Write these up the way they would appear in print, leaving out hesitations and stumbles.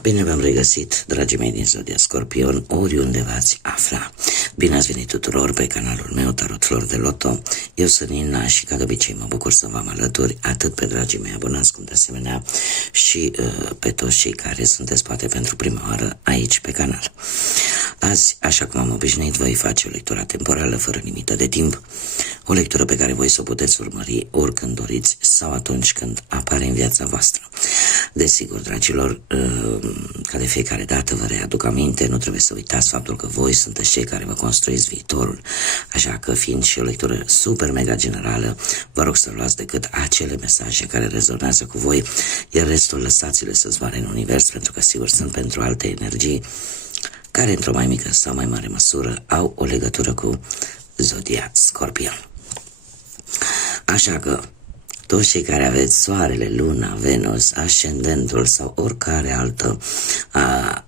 Bine v-am regăsit, dragii mei din Zodia Scorpion, oriunde v-ați afla. Bine ați venit tuturor pe canalul meu Tarot Flori de Loto. Eu sunt Nina și ca de obicei mă bucur să v-am alături atât pe dragii mei abonați cum de asemenea și pe toți cei care sunteți poate pentru prima oară aici pe canal. Azi, așa cum am obișnuit, voi face o lectură temporală fără limită de timp, o lectură pe care voi să o puteți urmări oricând doriți sau atunci când apare în viața voastră. Desigur, dragilor, ca de fiecare dată vă readuc aminte, nu trebuie să uitați faptul că voi sunteți cei care vă construiți viitorul, așa că fiind și o lectură super mega generală, vă rog să luați decât acele mesaje care rezonează cu voi, iar restul lăsați-le să zboare în univers, pentru că sigur sunt pentru alte energii care într-o mai mică sau mai mare măsură au o legătură cu Zodia Scorpion. Așa că toți cei care aveți soarele, luna, Venus, ascendentul sau oricare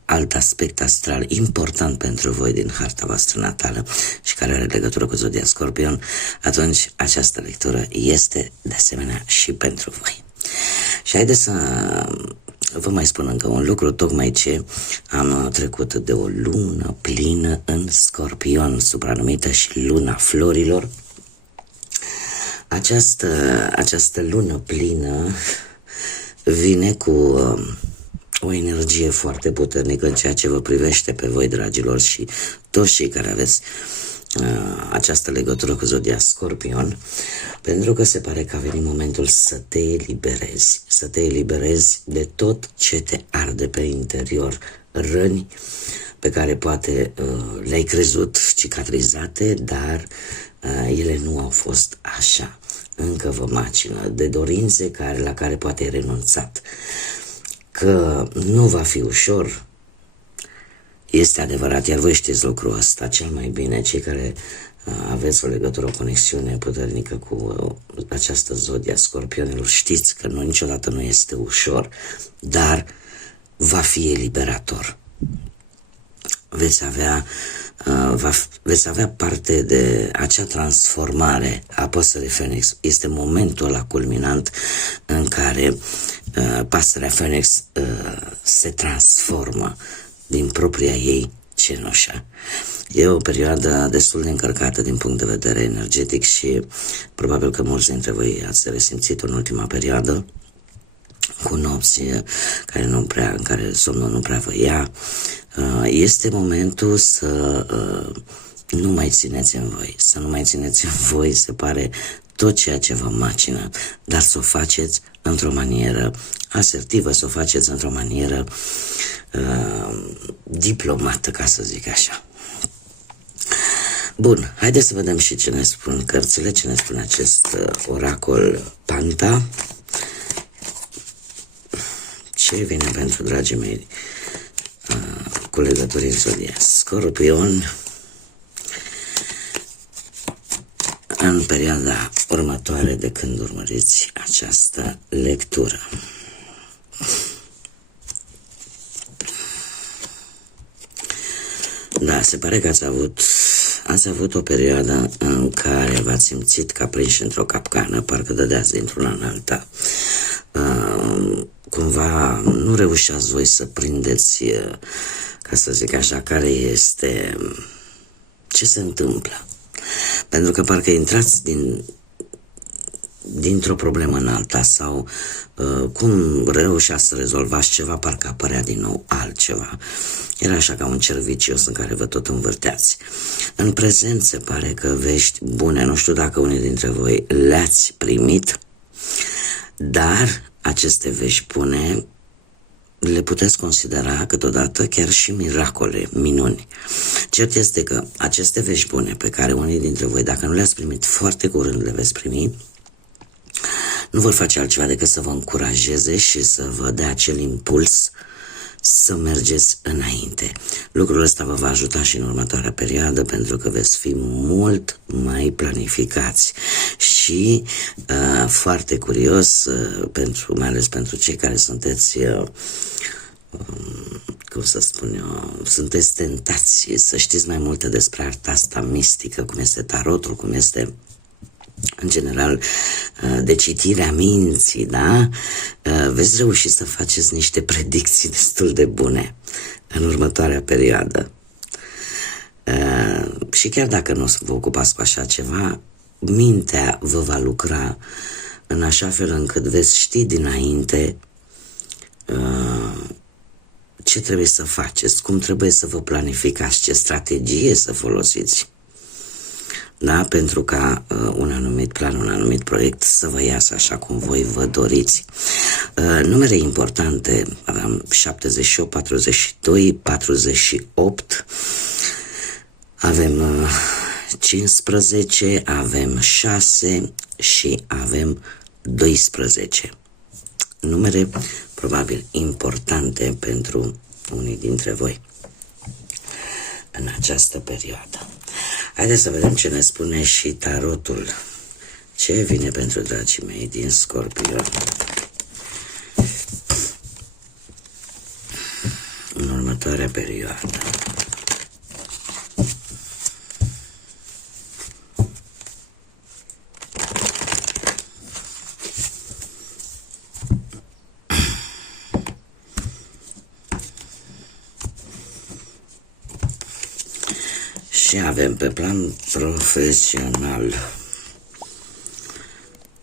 alt aspect astral important pentru voi din harta voastră natală și care are legătură cu Zodia Scorpion, atunci această lectură este de asemenea și pentru voi. Și haideți să vă mai spun încă un lucru, tocmai ce am trecut de o lună plină în Scorpion, supranumită și luna florilor. Această lună plină vine cu o energie foarte puternică în ceea ce vă privește pe voi, dragilor, și toți cei care aveți această legătură cu Zodia Scorpion, pentru că se pare că a venit momentul să te eliberezi de tot ce te arde pe interior, răni pe care poate le-ai crezut cicatrizate, dar ele nu au fost așa, încă vă macină, de dorințe la care poate ai renunțat, că nu va fi ușor. Este adevărat, iar voi știți lucrul ăsta cel mai bine, cei care aveți o legătură, o conexiune puternică cu această Zodia Scorpionilor, știți că niciodată nu este ușor, dar va fi eliberator. Veți avea parte de acea transformare a păsării Phoenix. Este momentul ăla culminant în care pasărea Phoenix se transformă din propria ei cenușă. E o perioadă destul de încărcată din punct de vedere energetic și probabil că mulți dintre voi ați resimțit în ultima perioadă, cu nopți în care somnul nu prea vă ia. Este momentul să nu mai țineți în voi, să nu mai țineți în voi, se pare, tot ceea ce vă macină, dar să o faceți într-o manieră asertivă, să o faceți într-o manieră diplomată, ca să zic așa. Bun, haideți să vedem și ce ne spun cărțile, ce ne spune acest oracol Panta. Ce vine pentru dragii mei cu legături în Zodia Scorpion în perioada următoare de când urmăriți această lectură. Da, se pare că ați avut o perioadă în care v-ați simțit ca prinși într-o capcană, parcă dădeați dintr-una în alta. Cumva nu reușeați voi să prindeți, ca să zic așa, ce se întâmplă. Pentru că parcă intrați dintr-o problemă în alta sau cum reușeați să rezolvați ceva, parcă apărea din nou altceva. Era așa ca un cerc vicios în care vă tot învârteați. În prezent se pare că vești bune, nu știu dacă unii dintre voi le-ați primit, dar aceste vești bune le puteți considera câteodată chiar și miracole, minuni. Cert este că aceste vești bune pe care unii dintre voi, dacă nu le-ați primit foarte curând, le veți primi, nu vor face altceva decât să vă încurajeze și să vă dea acel impuls să mergeți înainte. Lucrul ăsta vă va ajuta și în următoarea perioadă, pentru că veți fi mult mai planificați și foarte curios, mai ales pentru cei care sunteți, cum să spun eu, sunteți tentați să știți mai multe despre arta asta mistică, cum este tarotul, cum este în general, de citirea minții, da? Veți reuși să faceți niște predicții destul de bune în următoarea perioadă. Și chiar dacă nu o să vă ocupați cu așa ceva, mintea vă va lucra în așa fel încât veți ști dinainte ce trebuie să faceți, cum trebuie să vă planificați, ce strategie să folosiți, da? Pentru ca un anumit plan, un anumit proiect să vă iasă așa cum voi vă doriți. Numere importante, aveam 78, 42, 48, avem 15, avem 6 și avem 12. Numere probabil importante pentru unii dintre voi în această perioadă. Haideți să vedem ce ne spune și tarotul. Ce vine pentru dragii mei din Scorpion în următoarea perioadă? Și avem pe plan profesional.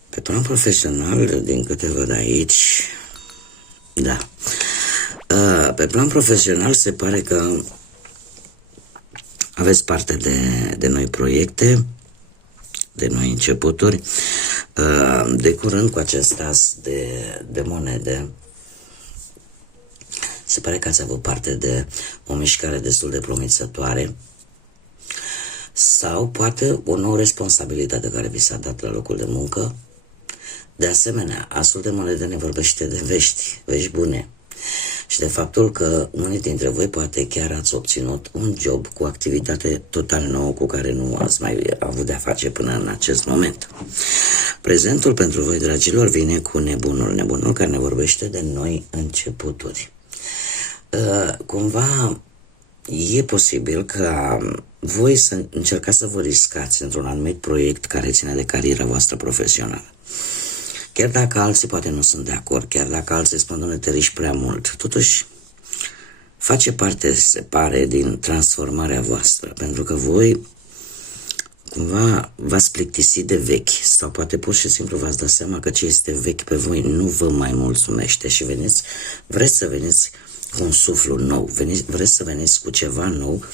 Pe plan profesional, din câte văd aici, da. Pe plan profesional se pare că aveți parte de noi proiecte, de noi începuturi. De curând cu acest as de monede, se pare că ați avut parte de o mișcare destul de promițătoare sau poate o nouă responsabilitate care vi s-a dat la locul de muncă. De asemenea, asul de monede ne vorbește de vești bune și de faptul că unii dintre voi poate chiar ați obținut un job cu activitate total nouă cu care nu ați mai avut de-a face până în acest moment. Prezentul pentru voi, dragilor, vine cu nebunul care ne vorbește de noi începuturi. Cumva e posibil ca voi să încercați să vă riscați într-un anumit proiect care ține de cariera voastră profesională. Chiar dacă alții poate nu sunt de acord, chiar dacă alții spun, doamne, te riști prea mult, totuși face parte, se pare, din transformarea voastră, pentru că voi cumva v-ați plictisit de vechi sau poate pur și simplu v-ați dat seama că ce este vechi pe voi nu vă mai mulțumește și vreți să veniți cu un suflu nou, vreți să veniți cu ceva nou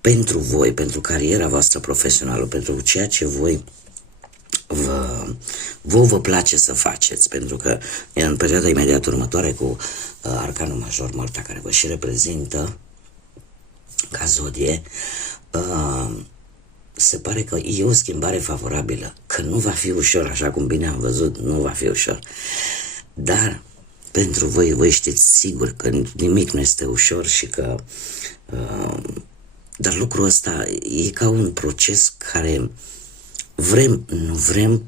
pentru voi, pentru cariera voastră profesională, pentru ceea ce voi vă place să faceți, pentru că în perioada imediat următoare cu arcanul major Moartea, care vă și reprezintă ca zodie, se pare că e o schimbare favorabilă, că nu va fi ușor, așa cum bine am văzut, nu va fi ușor, dar pentru voi știți sigur că nimic nu este ușor și că dar lucrul ăsta e ca un proces care vrem, nu vrem,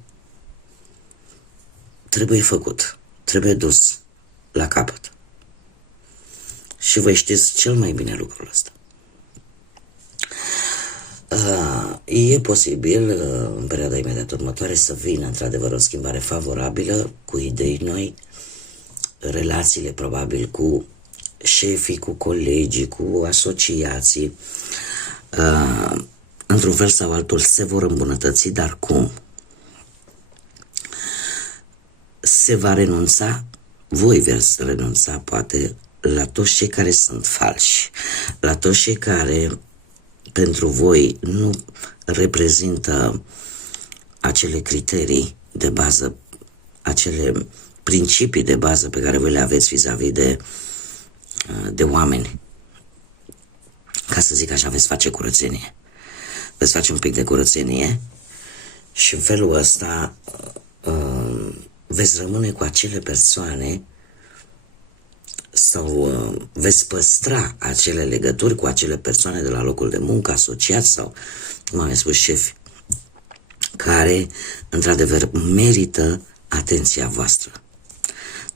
trebuie făcut, trebuie dus la capăt. Și voi știți cel mai bine lucrul ăsta. E posibil în perioada imediat următoare să vină într-adevăr o schimbare favorabilă, cu idei noi, relațiile probabil cu șefii, cu colegii, cu asociații, într-un fel sau altul se vor îmbunătăți, dar cum? Se va renunța, voi veți renunța poate la toți cei care sunt falși, la toți cei care pentru voi nu reprezintă acele criterii de bază, acele principii de bază pe care voi le aveți vis-a-vis de oameni. Ca să zic așa, veți face curățenie. Veți face un pic de curățenie și în felul ăsta veți rămâne cu acele persoane sau veți păstra acele legături cu acele persoane de la locul de muncă, asociați sau, cum am spus, șefi, care într-adevăr merită atenția voastră.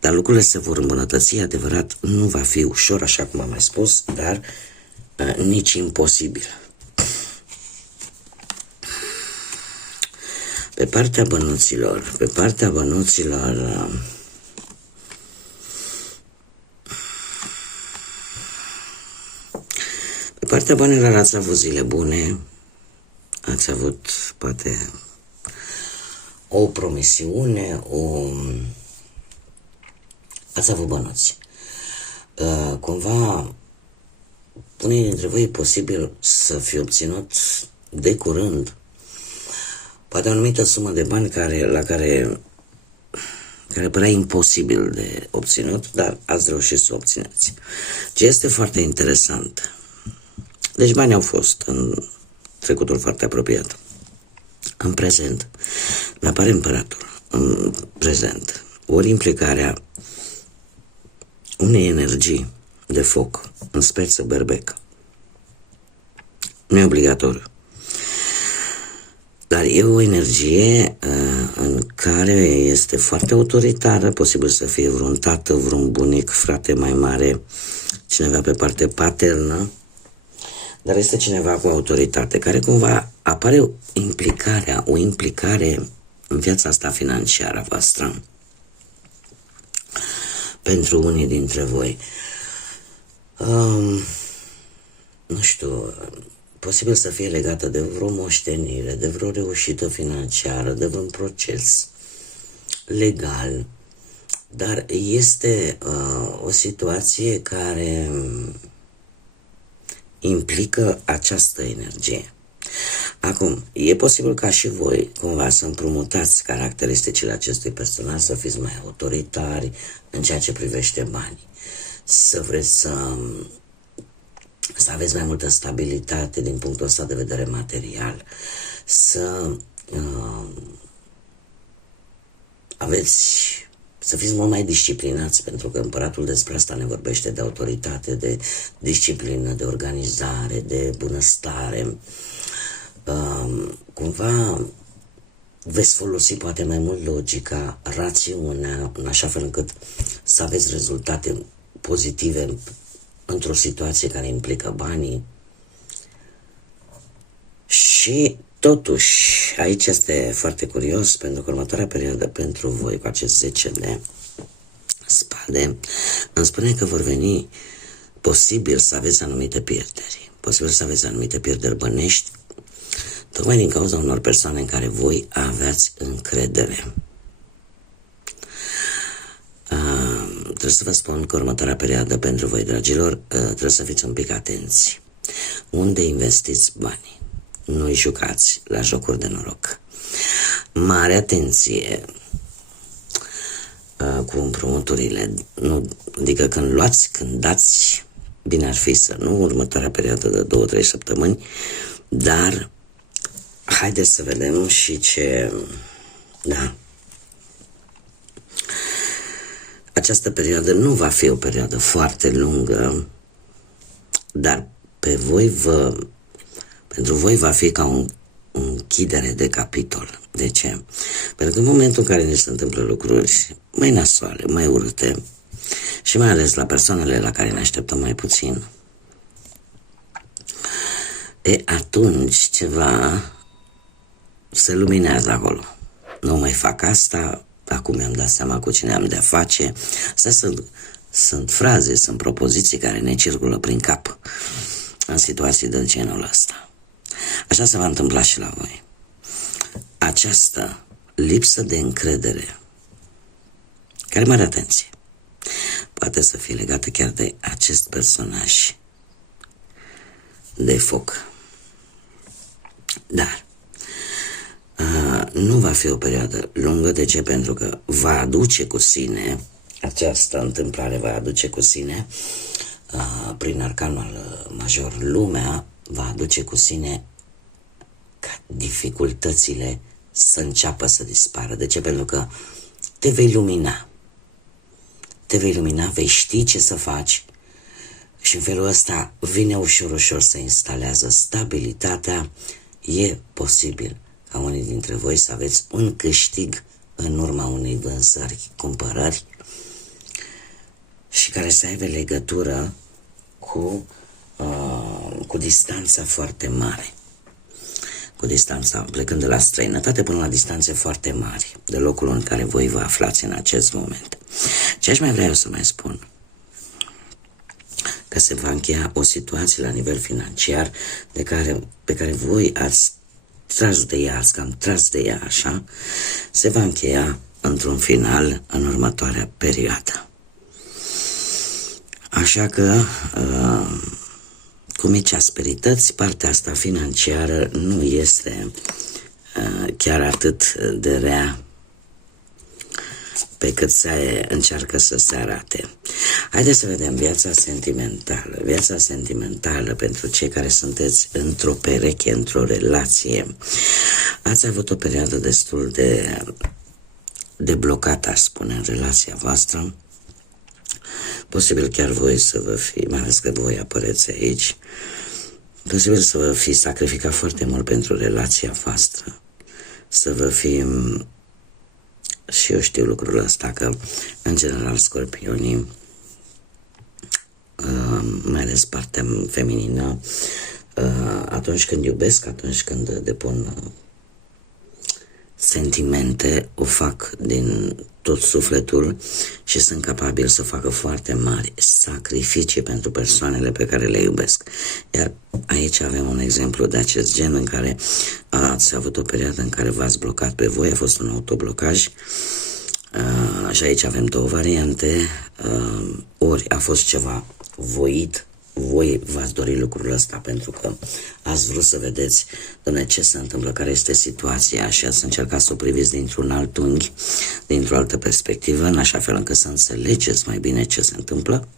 Dar lucrurile se vor îmbunătăți, adevărat, nu va fi ușor, așa cum am mai spus, dar nici imposibil. Pe partea bănuților, pe partea banilor ați avut zile bune, ați avut poate o promisiune, ați avut bănuți. Cumva, unii dintre voi e posibil să fi obținut de curând poate o anumită sumă de bani care părea imposibil de obținut, dar ați reușit să o obțineți. Ce este foarte interesant. Deci banii au fost în trecutul foarte apropiat. În prezent, mi-apare împăratul. În prezent, ori implicarea unei energii de foc în speță berbec. Nu e obligatoriu. Dar e o energie în care este foarte autoritară, posibil să fie vreun tată, vreun bunic, frate mai mare, cineva pe parte paternă, dar este cineva cu autoritate, care cumva apare o implicare în viața asta financiară a voastră pentru unii dintre voi. Nu știu, posibil să fie legată de vreo moștenire, de vreo reușită financiară, de vreun proces legal, dar este o situație care implică această energie. Acum, e posibil ca și voi cumva să împrumutați caracteristicile acestui personaj, să fiți mai autoritari în ceea ce privește banii, să vreți să aveți mai multă stabilitate din punctul ăsta de vedere material, să fiți mult mai disciplinați, pentru că împăratul despre asta ne vorbește, de autoritate, de disciplină, de organizare, de bunăstare. Cumva veți folosi poate mai mult logica, rațiunea, în așa fel încât să aveți rezultate pozitive într-o situație care implică banii. Și totuși, aici este foarte curios, pentru că următoarea perioadă pentru voi, cu acest 10 de spade, îmi spune că vor veni posibil să aveți anumite pierderi. Posibil să aveți anumite pierderi bănești, tocmai din cauza unor persoane în care voi aveați încredere. Trebuie să vă spun că următoarea perioadă pentru voi, dragilor, trebuie să fiți un pic atenți. Unde investiți banii? Nu-i jucați la jocuri de noroc. Mare atenție cu împrumuturile. Adică când luați, când dați, bine ar fi să nu următoarea perioadă de 2-3 săptămâni, dar haideți să vedem și ce... Da. Această perioadă nu va fi o perioadă foarte lungă, dar pentru voi va fi ca o închidere de capitol. De ce? Pentru că în momentul în care ne se întâmplă lucruri mai nasoale, mai urâte, și mai ales la persoanele la care ne așteptăm mai puțin, atunci ceva se luminează acolo. Nu mai fac asta, acum mi-am dat seama cu cine am de-a face. Astea sunt fraze, sunt propoziții care ne circulă prin cap în situații de genul ăsta. Așa se va întâmpla și la voi. Această lipsă de încredere, care, mare atenție, poate să fie legată chiar de acest personaj de foc. Dar nu va fi o perioadă lungă. De ce? Pentru că va aduce cu sine, această întâmplare va aduce cu sine, prin arcanul major, lumea, va aduce cu sine ca dificultățile să înceapă să dispară. De ce? Pentru că te vei lumina. Te vei lumina, vei ști ce să faci și în felul ăsta vine ușor, ușor să instalează stabilitatea. E posibil ca unii dintre voi să aveți un câștig în urma unei vânzări, cumpărări, și care să aibă legătură cu distanța foarte mare. cu distanța, plecând de la străinătate până la distanțe foarte mari, de locul în care voi vă aflați în acest moment. Ce aș mai vrea eu să mai spun? Că se va încheia o situație la nivel financiar pe care voi ați tras de ea, ați cam tras de ea așa, se va încheia într-un final în următoarea perioadă. Așa că, cu mici asperități, partea asta financiară nu este chiar atât de rea pe cât se încearcă să se arate. Haideți să vedem viața sentimentală. Viața sentimentală pentru cei care sunteți într-o pereche, într-o relație. Ați avut o perioadă destul de blocată, aș spune, în relația voastră. Posibil chiar voi să vă fi, mai ales că voi apăreți aici, posibil să vă fi sacrificat foarte mult pentru relația voastră. Să vă fi... Și eu știu lucrul ăsta, că în general scorpionii, mai ales partea feminină, atunci când iubesc, atunci când depun sentimente, o fac din tot sufletul și sunt capabili să facă foarte mari sacrificii pentru persoanele pe care le iubesc. Iar aici avem un exemplu de acest gen în care ați avut o perioadă în care v-ați blocat pe voi, a fost un autoblocaj. Și aici avem două variante, ori a fost ceva voit, voi v-ați dorit lucrul ăsta pentru că ați vrut să vedeți, Doamne, ce se întâmplă, care este situația și ați încercat să o priviți dintr-un alt unghi, dintr-o altă perspectivă, în așa fel încât să înțelegeți mai bine ce se întâmplă,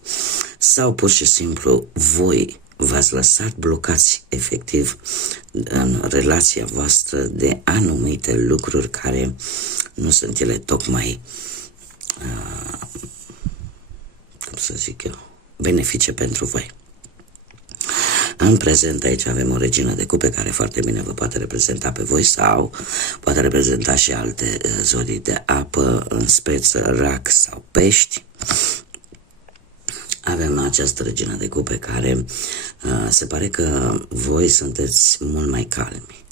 sau pur și simplu voi v-ați lăsat blocați efectiv în relația voastră de anumite lucruri care nu sunt ele tocmai, cum să zic eu, benefice pentru voi. În prezent aici avem o regină de cupe care foarte bine vă poate reprezenta pe voi sau poate reprezenta și alte zodii de apă, în speță rac sau pești. Avem această regină de cupe care se pare că voi sunteți mult mai calmi.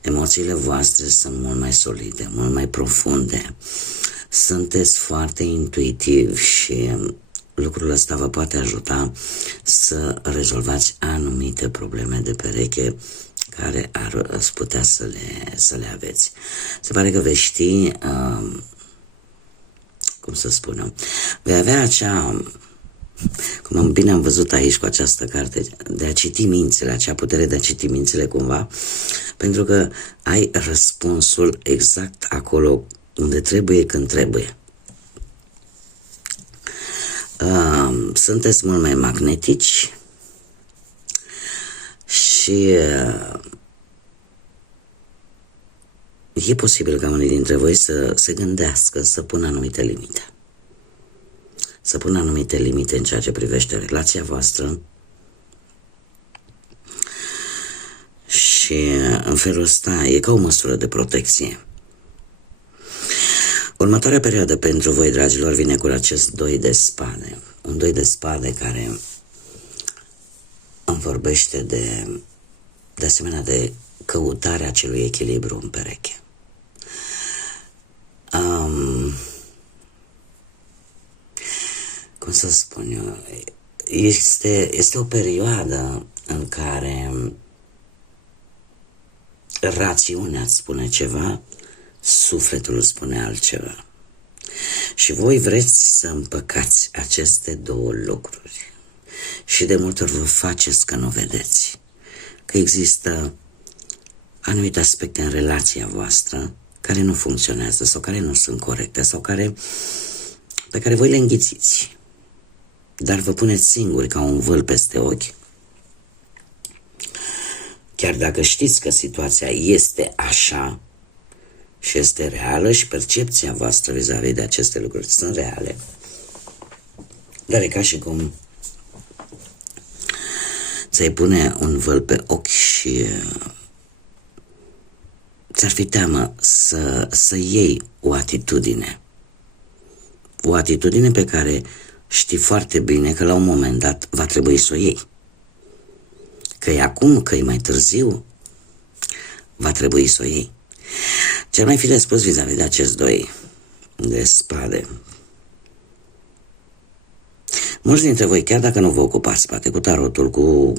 Emoțiile voastre sunt mult mai solide, mult mai profunde. Sunteți foarte intuitivi și lucrul ăsta vă poate ajuta să rezolvați anumite probleme de pereche care ar putea să le aveți. Se pare că veți ști, cum să spun, vei avea acea, cum bine am văzut aici cu această carte, de a citi mințile, acea putere de a citi mințile cumva, pentru că ai răspunsul exact acolo unde trebuie, când trebuie. Sunteți mult mai magnetici și e posibil ca unii dintre voi să se gândească să pună anumite limite. Să pună anumite limite în ceea ce privește relația voastră și în felul ăsta e ca o măsură de protecție. Următoarea perioadă pentru voi, dragilor, vine cu acest doi de spade. Un doi de spade care îmi vorbește de asemenea de căutarea acelui echilibru în pereche. Cum să spun eu? Este o perioadă în care rațiunea îți spune ceva, sufletul îți spune altceva. Și voi vreți să împăcați aceste două lucruri. Și de multe ori vă faceți că nu vedeți. Că există anumite aspecte în relația voastră care nu funcționează sau care nu sunt corecte sau pe care voi le înghițiți. Dar vă puneți singuri ca un vâl peste ochi. Chiar dacă știți că situația este așa și este reală și percepția voastră vis-a-vis de aceste lucruri sunt reale, dar e ca și cum ți-ai pune un văl pe ochi și ți-ar fi teamă să iei o atitudine pe care știi foarte bine că la un moment dat va trebui să o iei. Că e acum, că e mai târziu, va trebui să o iei. Cel mai fi de spus vis-a-vis de acești doi de spade. Mulți dintre voi, chiar dacă nu vă ocupați poate cu tarotul, cu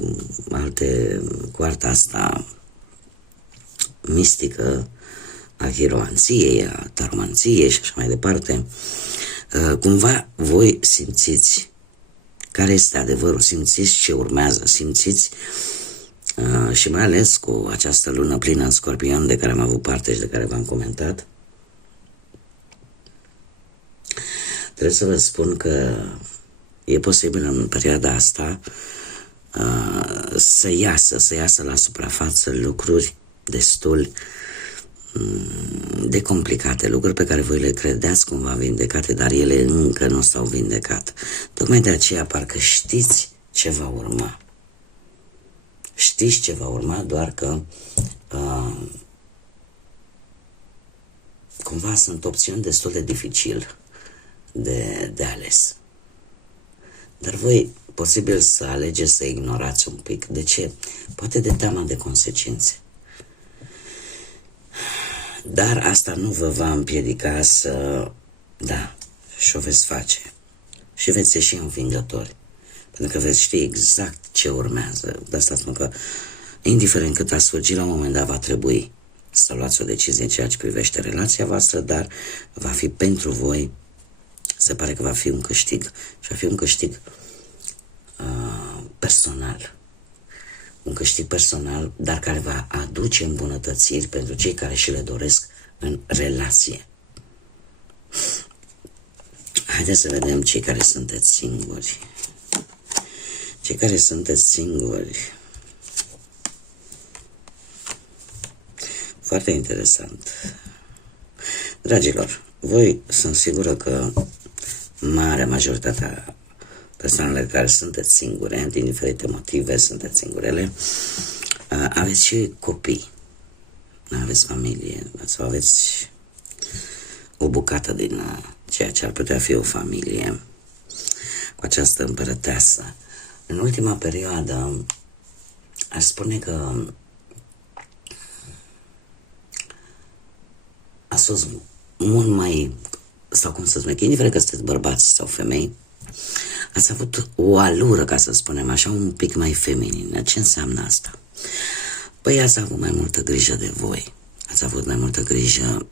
arta asta mistică, a hiromanției, a taromanției și așa mai departe, cumva voi simțiți care este adevărul, simțiți ce urmează, simțiți și mai ales cu această lună plină în Scorpion de care am avut parte și de care v-am comentat, trebuie să vă spun că e posibil în perioada asta să iasă la suprafață lucruri destul de complicate, lucruri pe care voi le credeați cumva vindecate, dar ele încă nu s-au vindecat. Tocmai de aceea parcă știți ce va urma. Știți ce va urma, doar că cumva sunt opțiuni destul de dificil de ales. Dar voi posibil să alegeți să ignorați un pic. De ce? Poate de teama de consecințe. Dar asta nu vă va împiedica să... Da, și o veți face. Și veți ieși învingători. Pentru că veți ști exact ce urmează. De asta spun că, indiferent cât ați fugi, la un moment dat va trebui să luați o decizie în ceea ce privește relația voastră, dar va fi pentru voi, se pare că va fi un câștig. Și va fi un câștig personal. Un câștig personal, dar care va aduce îmbunătățiri pentru cei care și le doresc în relație. Haideți să vedem cei care sunteți singuri. Cei care sunteți singuri. Foarte interesant. Dragilor, voi sunt sigură că marea majoritatea persoanele care sunteți singure, din diferite motive sunteți singurele, aveți și copii, aveți familie, sau aveți o bucată din ceea ce ar putea fi o familie cu această împărăteasă. În ultima perioadă, aș spune că a fost mult mai, sau cum să spun, indiferent că sunteți bărbați sau femei, ați avut o alură, ca să spunem așa, un pic mai feminină. Ce înseamnă asta? Păi ați avut mai multă grijă de voi. Ați avut mai multă grijă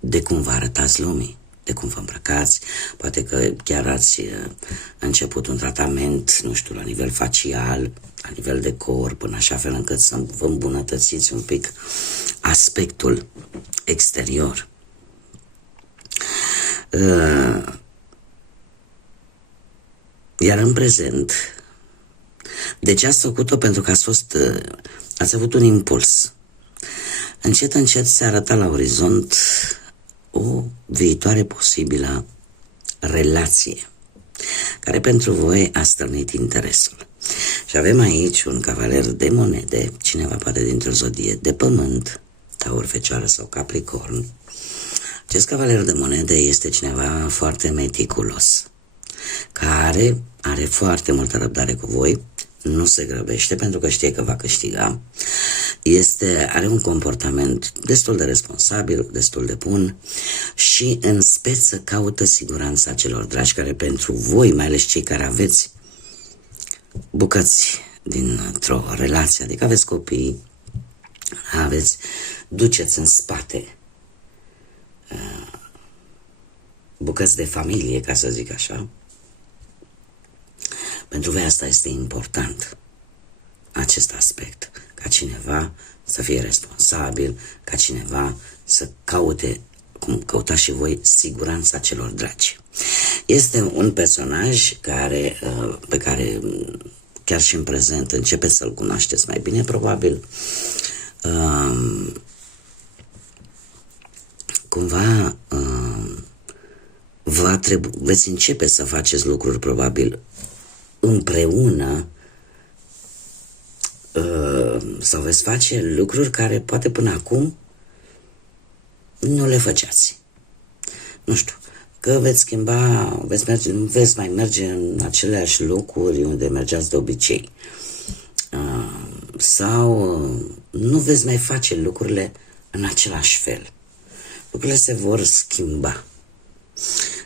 de cum vă arătați lumii, de cum vă îmbrăcați. Poate că chiar ați început un tratament, nu știu, la nivel facial, la nivel de corp, în așa fel încât să vă îmbunătățiți un pic aspectul exterior. Iar în prezent, de ce ați făcut-o? Pentru că ați avut un impuls. Încet, încet se arăta la orizont o viitoare posibilă relație, care pentru voi a stârnit interesul. Și avem aici un cavaler de monede, cineva poate dintr-o zodie de pământ, Taur, Fecioară sau Capricorn. Acest cavaler de monede este cineva foarte meticulos, care are foarte multă răbdare cu voi, nu se grăbește pentru că știe că va câștiga, are un comportament destul de responsabil, destul de bun și în speță caută siguranța celor dragi, care pentru voi, mai ales cei care aveți bucăți dintr-o relație, adică aveți copii, duceți în spate bucăți de familie, ca să zic așa. Pentru voi asta este important, acest aspect, ca cineva să fie responsabil, ca cineva să caute, cum căutați și voi, siguranța celor dragi. Este un personaj pe care chiar și în prezent începeți să-l cunoașteți mai bine, probabil. Cumva veți începe să faceți lucruri probabil împreună, sau veți face lucruri care poate până acum nu le făceați. Nu știu, că veți schimba, veți mai merge în aceleași locuri unde mergeați de obicei. sau nu veți mai face lucrurile în același fel. Lucrurile se vor schimba.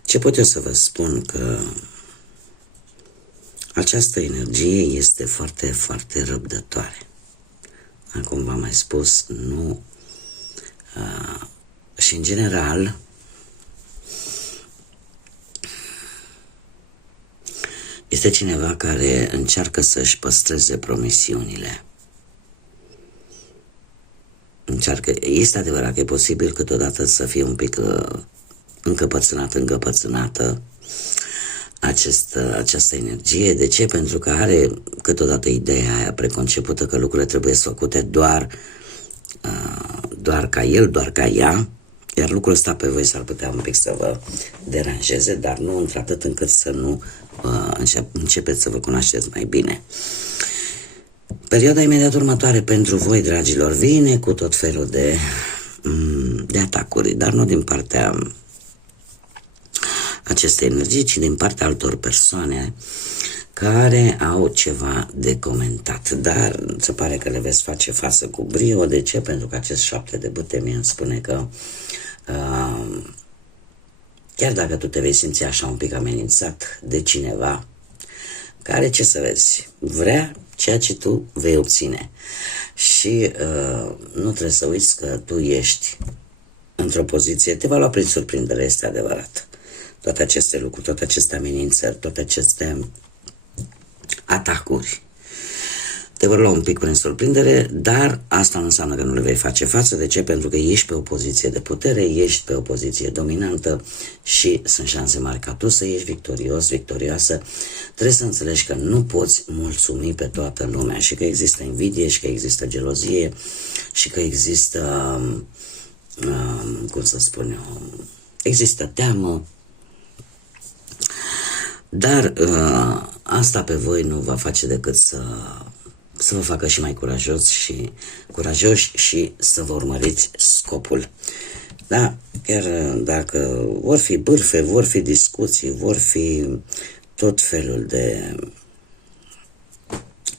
Ce pot eu să vă spun? Că această energie este foarte, foarte răbdătoare. Cum v-am mai spus, nu... și în general, este cineva care încearcă să-și păstreze promisiunile. Este adevărat că e posibil câteodată să fie un pic încăpățânată această energie. De ce? Pentru că are câteodată ideea aia preconcepută că lucrurile trebuie făcute doar ca el, doar ca ea, iar lucrul ăsta pe voi s-ar putea un pic să vă deranjeze, dar nu într-atât încât să nu începeți să vă cunoașteți mai bine. Perioada imediat următoare pentru voi, dragilor, vine cu tot felul de atacuri, dar nu din partea acestei energii, ci din partea altor persoane care au ceva de comentat, dar se pare că le veți face față cu brio. De ce? Pentru că acest 7 de bâte mie îmi spune că chiar dacă tu te vei simți așa un pic amenințat de cineva care, ce să vezi, vrea ceea ce tu vei obține și nu trebuie să uiți că tu ești într-o poziție, te va lua prin surprindere, este adevărat. Toate aceste lucruri, toate aceste amenințări, toate aceste atacuri te vor lua un pic prin surprindere, dar asta nu înseamnă că nu le vei face față. De ce? Pentru că ești pe o poziție de putere, ești pe o poziție dominantă și sunt șanse mari ca tu să ieși victorios, victorioasă. Trebuie să înțelegi că nu poți mulțumi pe toată lumea și că există invidie și că există gelozie și că există, cum să spun eu, există teamă. Dar asta pe voi nu va face decât să vă facă și mai curajoși și să vă urmăriți scopul. Da, chiar dacă vor fi bârfe, vor fi discuții, vor fi tot felul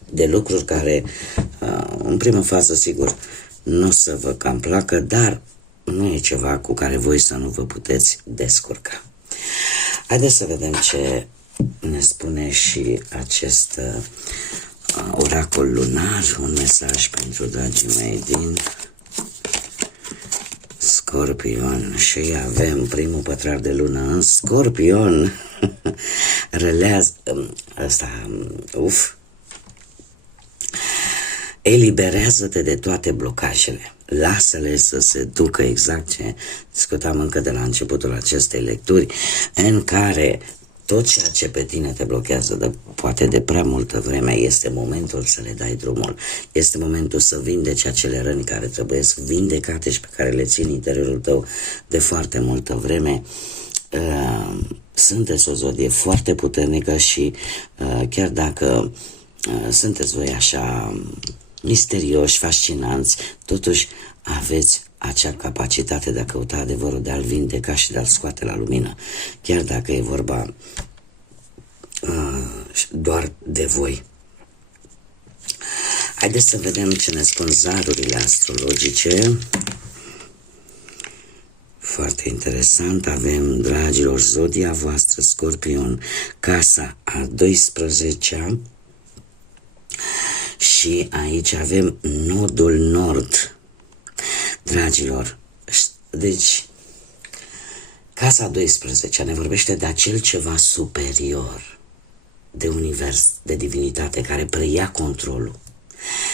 de lucruri care în primă fază sigur nu o să vă cam placă, dar nu e ceva cu care voi să nu vă puteți descurca. Haideți să vedem ce ne spune și acest oracol lunar, un mesaj pentru dragii mei din Scorpion. Și avem primul pătrar de lună în Scorpion. Relează asta, eliberează-te de toate blocajele. Lasă-le să se ducă, exact ce discutam încă de la începutul acestei lecturi, în care tot ceea ce pe tine te blochează poate de prea multă vreme, este momentul să le dai drumul. Este momentul să vindeci acele răni care trebuie să vindecate și pe care le ții în interiorul tău de foarte multă vreme. Sunteți o zodie foarte puternică și chiar dacă sunteți voi așa misterioși, fascinanți, totuși aveți acea capacitate de a căuta adevărul, de a-l vindeca și de a-l scoate la lumină, chiar dacă e vorba doar de voi. Haideți să vedem ce ne spun zarurile astrologice. Foarte interesant. Avem, dragilor, zodia voastră Scorpion, casa a 12-a și aici avem nodul nord. Dragilor, deci casa 12 ne vorbește de acel ceva superior, de univers, de divinitate care preia controlul.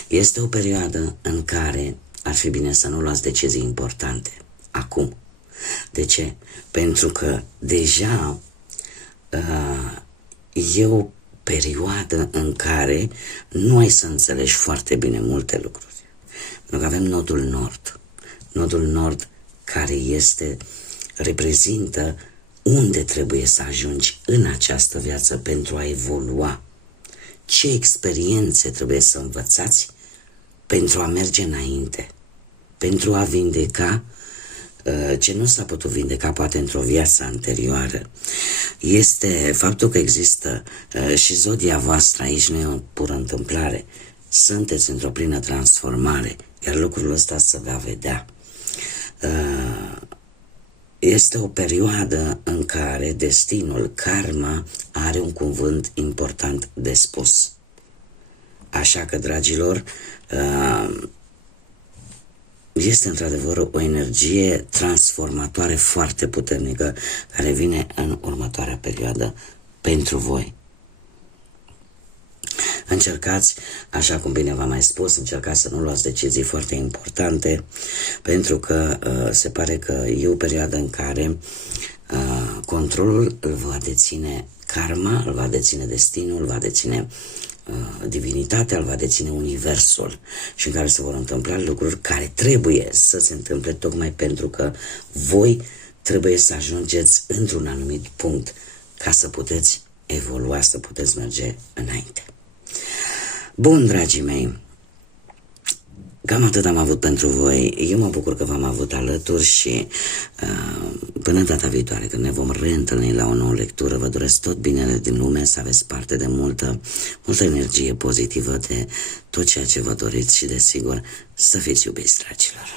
Este o perioadă în care ar fi bine să nu luați decizii importante acum. De ce? Pentru că deja e o perioadă în care nu ai să înțelegi foarte bine multe lucruri. Pentru că avem nodul nord. Nodul nord care reprezintă unde trebuie să ajungi în această viață pentru a evolua. Ce experiențe trebuie să învățați pentru a merge înainte, pentru a vindeca ce nu s-a putut vindeca poate într-o viață anterioară. Este faptul că există și zodia voastră, aici nu e o pură întâmplare, sunteți într-o plină transformare, iar lucrul ăsta se va vedea. Este o perioadă în care destinul, karma, are un cuvânt important de spus. Așa că, dragilor, este într-adevăr o energie transformatoare foarte puternică care vine în următoarea perioadă pentru voi. Încercați, așa cum bine v-am mai spus, încercați să nu luați decizii foarte importante, pentru că se pare că e o perioadă în care controlul îl va deține karma, îl va deține destinul, îl va deține divinitatea, îl va deține universul și în care se vor întâmpla lucruri care trebuie să se întâmple tocmai pentru că voi trebuie să ajungeți într-un anumit punct ca să puteți evolua, să puteți merge înainte. Bun, dragii mei, cam atât am avut pentru voi. Eu mă bucur că v-am avut alături și până data viitoare, când ne vom reîntâlni la o nouă lectură, vă doresc tot binele din lume, să aveți parte de multă energie pozitivă, de tot ceea ce vă doriți și, desigur, să fiți iubiți, dragilor.